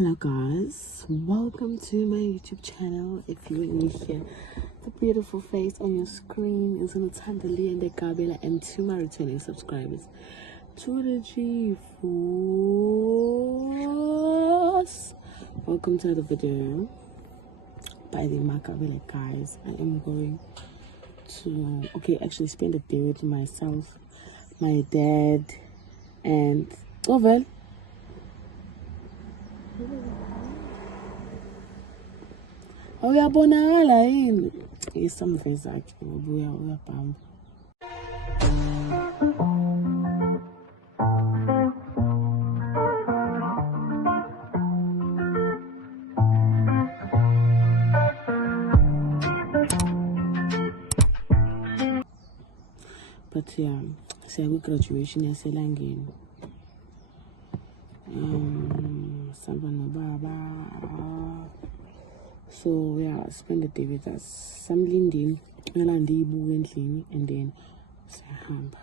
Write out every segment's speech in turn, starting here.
Hello guys, welcome to my YouTube channel. If you're new here, the beautiful face on your screen is Nothandali and Gabela, and to my returning subscribers, to the G-Force. Welcome to the video. By the Makabela guys, I am going to spend a day with myself, my dad, and Ovel. Uyabonakala yini isamveza akhe ubuya uyabhamba. But yeah, siya graduation yaselangeni. Samba nobaba. So yeah, spend the day with us. Samlindini, nalandi ibuke endlini, and then siyahamba.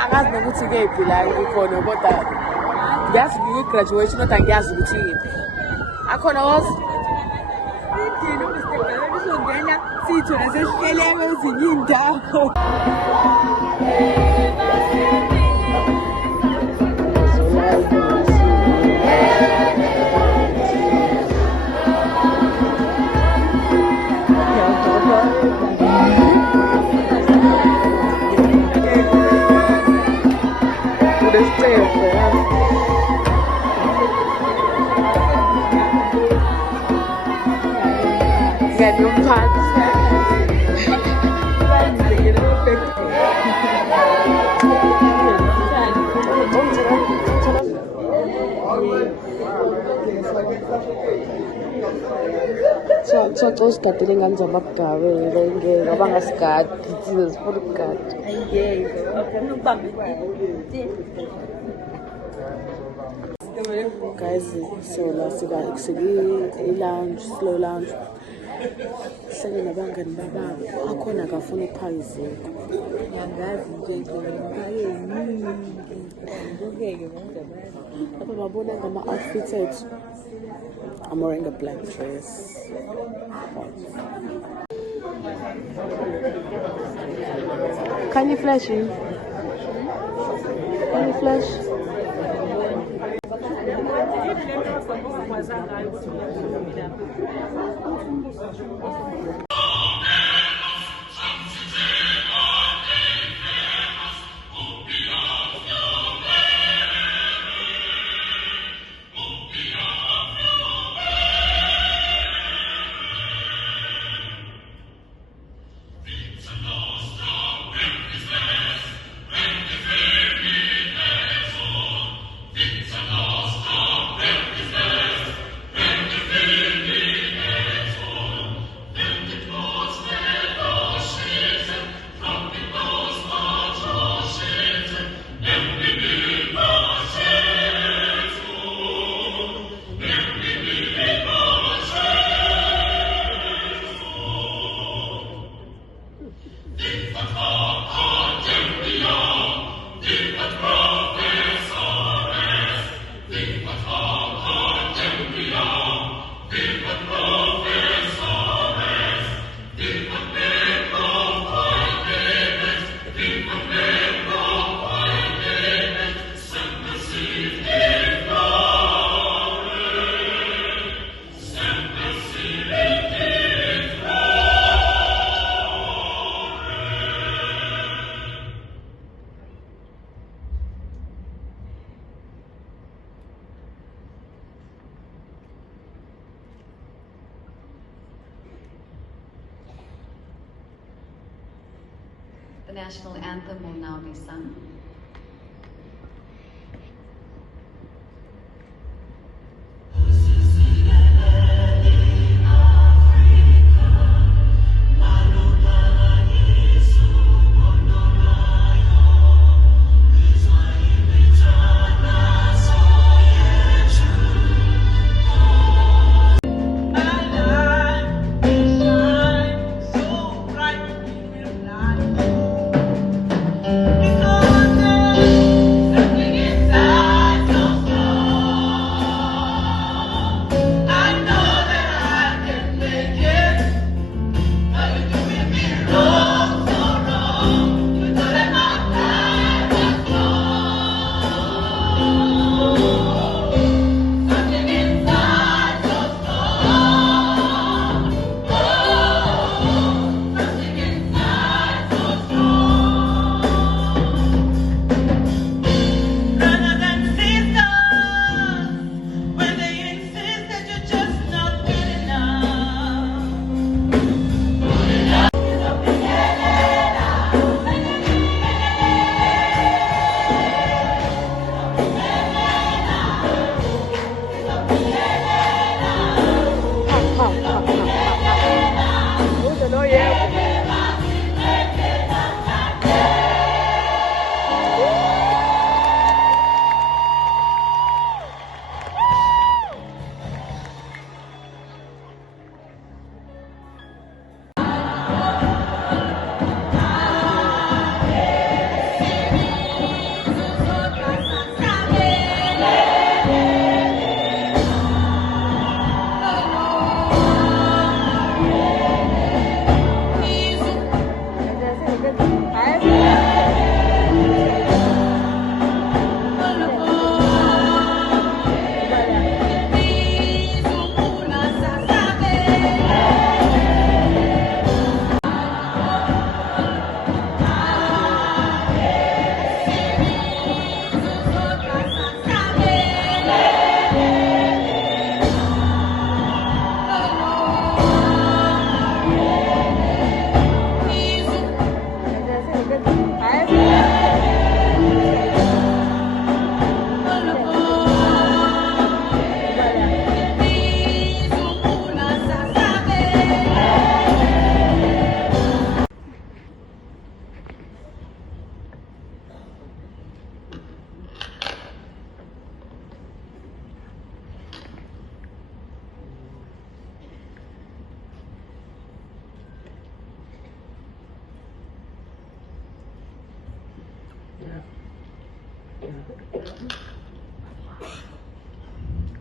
Angazi nokuthi kephi la ngikhona kodwa ngiyazi ngigraduation kodwa ngiyazi ukuthi yini akhona wazi indini uMr. Uzongena sithola sesihleleke ezinye indawo. Get your pants. So usigadele ingane zamabugabele ngeke abangasigadi sizifuna ukugada. Guys, so last lounge, slow lounge. Hlale nabangani baba akhona akafuna ukuphakizela. Ngiyangazi nje ngiphake yini. Ngokeke manje. Lapha babona ngama outfits ethu. I'm wearing a black dress. Can you flash in? Can you flash? national anthem will now be sung.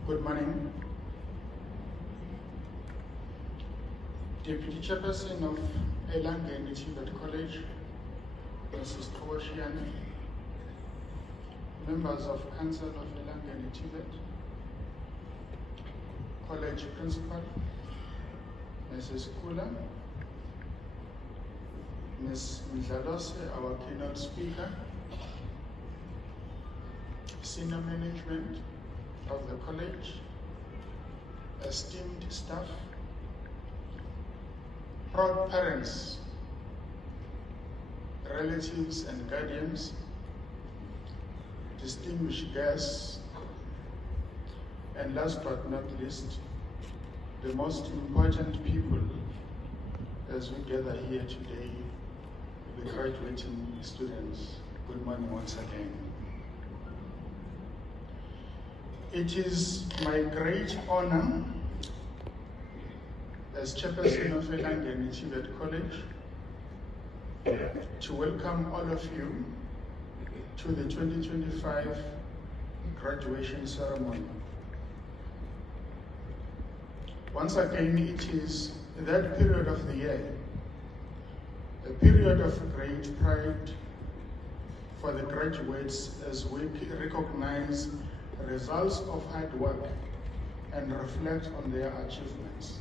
Good morning. Deputy Chairperson of Elangeni Tibet College, Mrs. Kowashiane, members of Council of Elangeni Tibet, College Principal, Mrs. Kula, Ms. Mdlalose, our keynote speaker, senior management of the college, esteemed staff, proud parents, relatives and guardians, distinguished guests, and last but not least, the most important people as we gather here today, the graduating students. Good morning once again. It is my great honor as chairperson of Elangeni Tibet College to welcome all of you to the 2025 graduation ceremony. Once again, it is that period of the year, a period of great pride for the graduates as we recognize results of hard work and reflect on their achievements.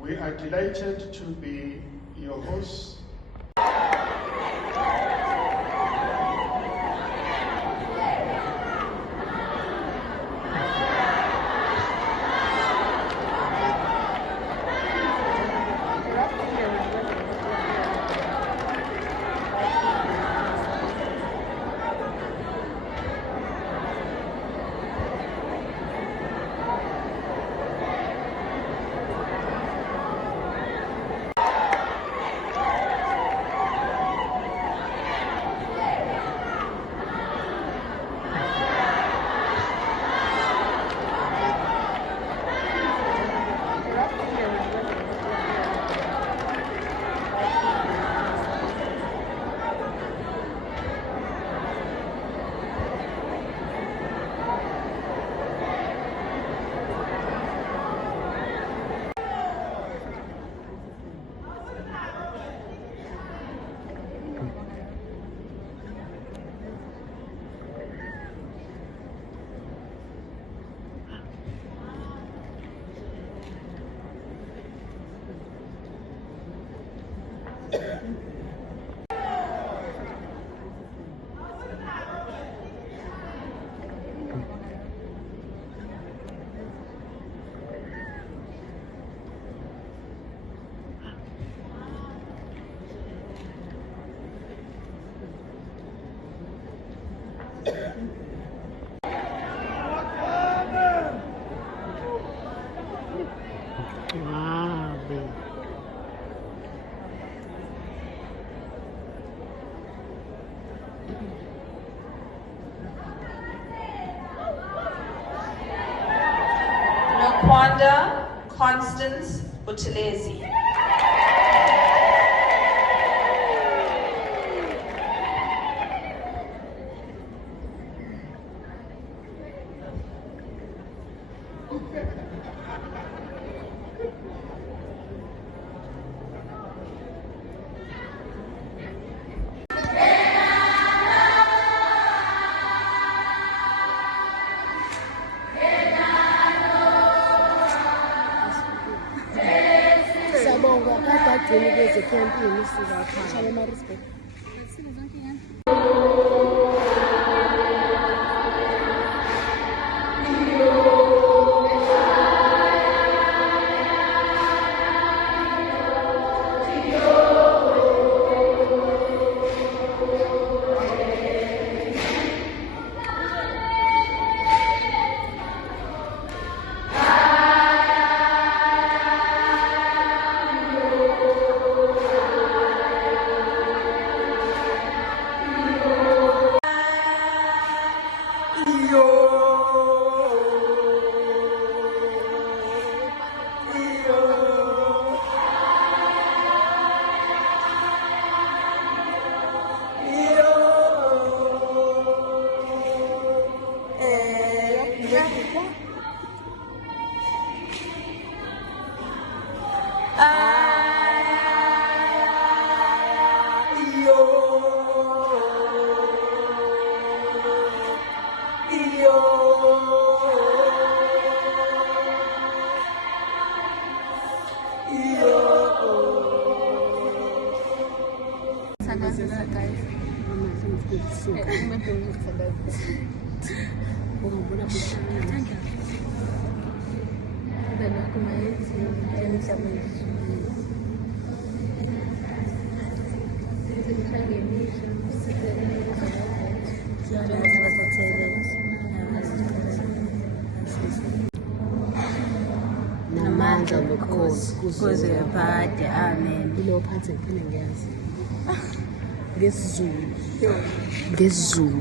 We are delighted to be your hosts. Kwanda Constance Buthelezi. Namandla nobukhosi kuze phade. Amen. Ilo phansi ngiphinde ngiyazi. Ngesizulu.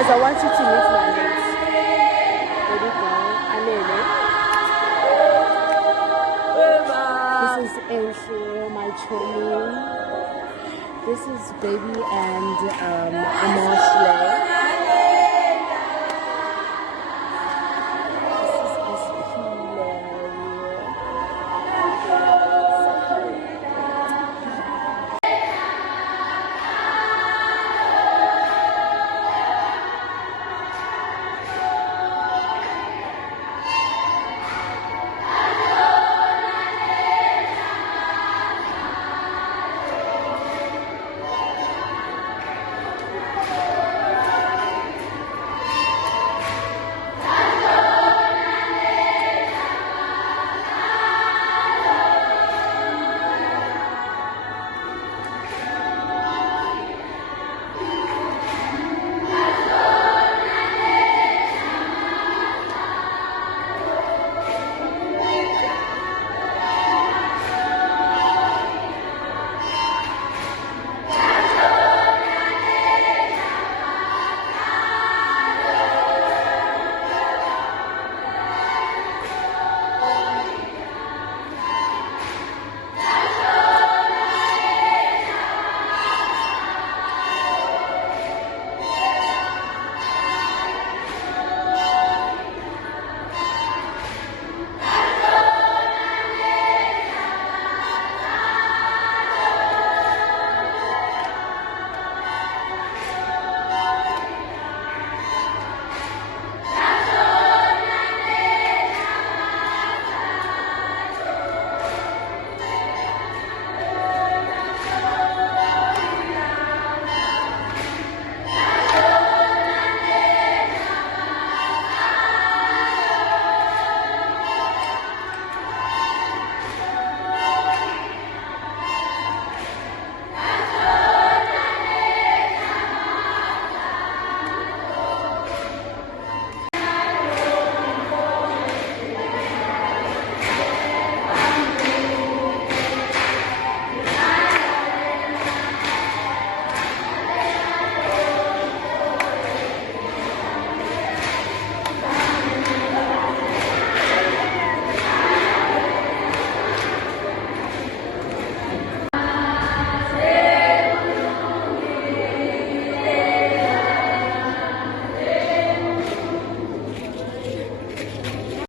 Guys, I want you to meet my legs. Baby girl, Alele. This is Aisha, my chummy. This is Baby and Amashle.